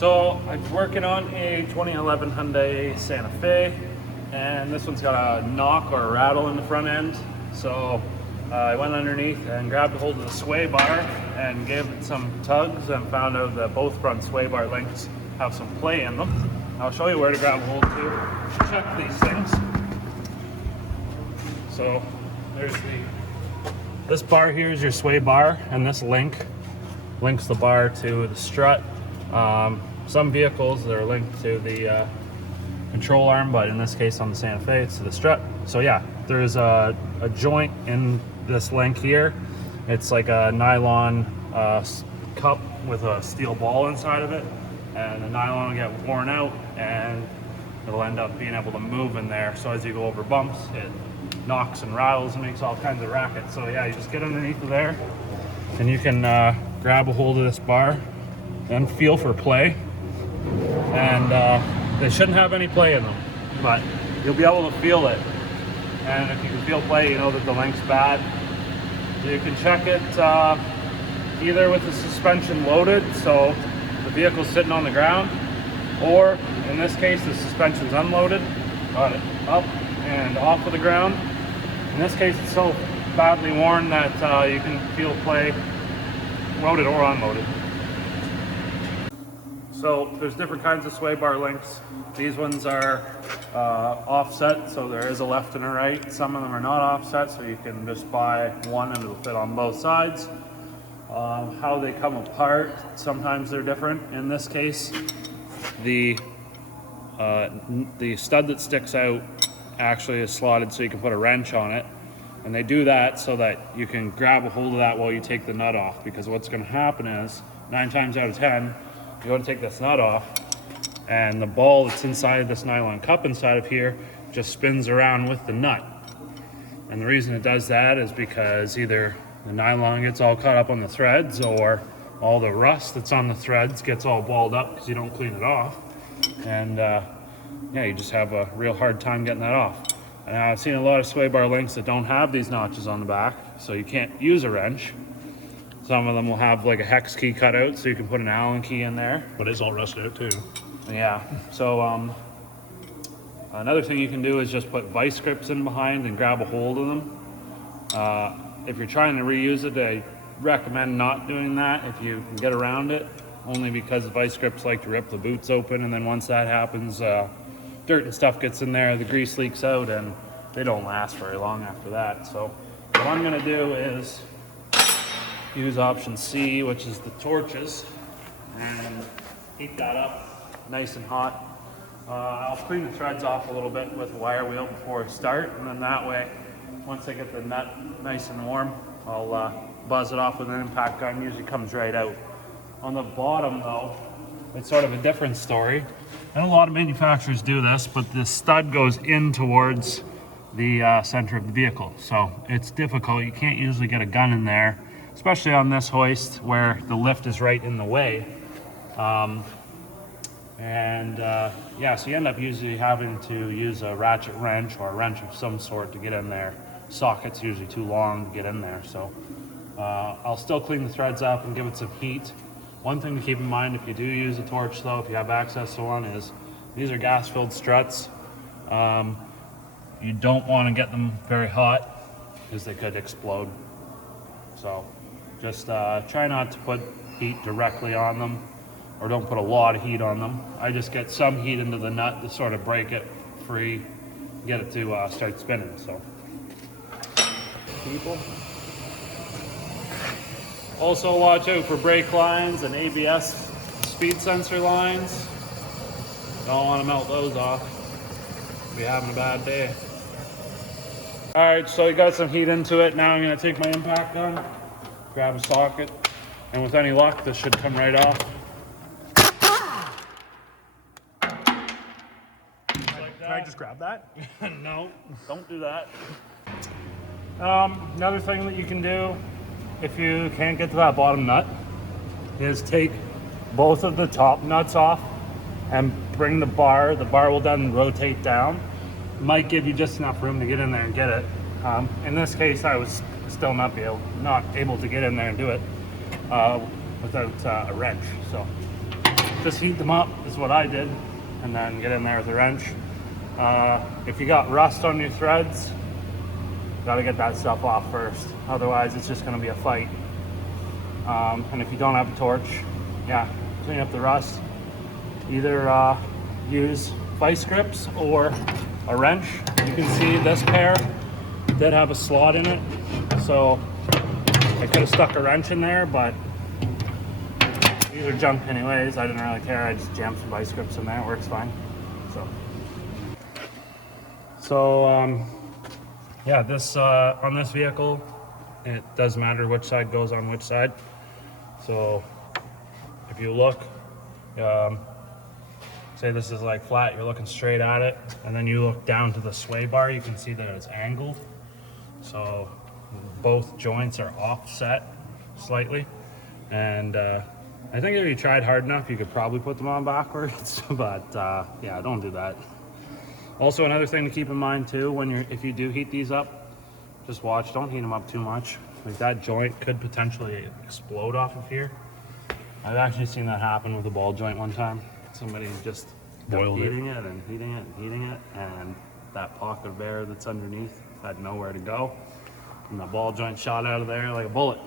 So I'm working on a 2011 Hyundai Santa Fe, and this one's got a knock or a rattle in the front end. So I went underneath and grabbed a hold of the sway bar and gave it some tugs and found out that both front sway bar links have some play in them. I'll show you where to grab a hold to check these things. So there's this bar here is your sway bar, and this links the bar to the strut. Some vehicles that are linked to the control arm, but in this case on the Santa Fe it's to the strut. So yeah, there's a joint in this link here. It's like a nylon cup with a steel ball inside of it, and the nylon will get worn out and it'll end up being able to move in there. So as you go over bumps, it knocks and rattles and makes all kinds of rackets. So yeah, you just get underneath of there and you can grab a hold of this bar and feel for play. And they shouldn't have any play in them, but you'll be able to feel it. And if you can feel play, you know that the link's bad. You can check it either with the suspension loaded, so the vehicle's sitting on the ground, or in this case the suspension's unloaded, got it up and off of the ground. In this case it's so badly worn that you can feel play loaded or unloaded. So there's different kinds of sway bar links. These ones are offset, so there is a left and a right. Some of them are not offset, so you can just buy one and it'll fit on both sides. How they come apart, sometimes they're different. In this case, the stud that sticks out actually is slotted so you can put a wrench on it. And they do that so that you can grab a hold of that while you take the nut off, because what's going to happen is 9 times out of 10, you go to take this nut off and the ball that's inside this nylon cup inside of here just spins around with the nut. And the reason it does that is because either the nylon gets all caught up on the threads, or all the rust that's on the threads gets all balled up because you don't clean it off. And yeah, you just have a real hard time getting that off. And I've seen a lot of sway bar links that don't have these notches on the back, so you can't use a wrench. Some of them will have like a hex key cut out, so you can put an Allen key in there. But it's all rusted out too. Yeah, so another thing you can do is just put vice grips in behind and grab a hold of them. If you're trying to reuse it, I recommend not doing that if you can get around it, only because vice grips like to rip the boots open, and then once that happens, dirt and stuff gets in there, the grease leaks out, and they don't last very long after that. So what I'm gonna do is use option C, which is the torches, and heat that up nice and hot. I'll clean the threads off a little bit with a wire wheel before I start, and then that way, once I get the nut nice and warm, I'll buzz it off with an impact gun. Usually comes right out. On the bottom though, it's sort of a different story. And a lot of manufacturers do this, but the stud goes in towards the center of the vehicle. So it's difficult. You can't usually get a gun in there, especially on this hoist where the lift is right in the way. Yeah, so you end up usually having to use a ratchet wrench or a wrench of some sort to get in there. Socket's usually too long to get in there. So I'll still clean the threads up and give it some heat. One thing to keep in mind if you do use a torch though, if you have access to one, is these are gas-filled struts. You don't want to get them very hot because they could explode. So just try not to put heat directly on them, or don't put a lot of heat on them. I just get some heat into the nut to sort of break it free, get it to start spinning. So people also watch out for brake lines and ABS speed sensor lines. Don't want to melt those off. Be having a bad day. All right, so you got some heat into it. Now I'm gonna take my impact gun, grab a socket, and with any luck, this should come right off. Can I just grab that? No, don't do that. Another thing that you can do if you can't get to that bottom nut is take both of the top nuts off and bring the bar. The bar will then rotate down. It might give you just enough room to get in there and get it. In this case, I was still not able to get in there and do it without a wrench. So just heat them up is what I did, and then get in there with a wrench. If you got rust on your threads, gotta get that stuff off first. Otherwise, it's just gonna be a fight. And if you don't have a torch, yeah, clean up the rust. Either use vice grips or a wrench. You can see this pair did have a slot in it, so I could have stuck a wrench in there, but these are junk anyways. I didn't really care. I just jammed some vice grips in there. It works fine. So yeah, this on this vehicle, it does matter which side goes on which side. So if you look, say this is like flat, you're looking straight at it, and then you look down to the sway bar, you can see that it's angled. So both joints are offset slightly, and I think if you tried hard enough, you could probably put them on backwards, but yeah, don't do that. Also, another thing to keep in mind too, if you do heat these up, just watch, don't heat them up too much. Like that joint could potentially explode off of here. I've actually seen that happen with a ball joint one time. Somebody just kept heating it and heating it and heating it, and that pocket of air that's underneath had nowhere to go, and the ball joint shot out of there like a bullet.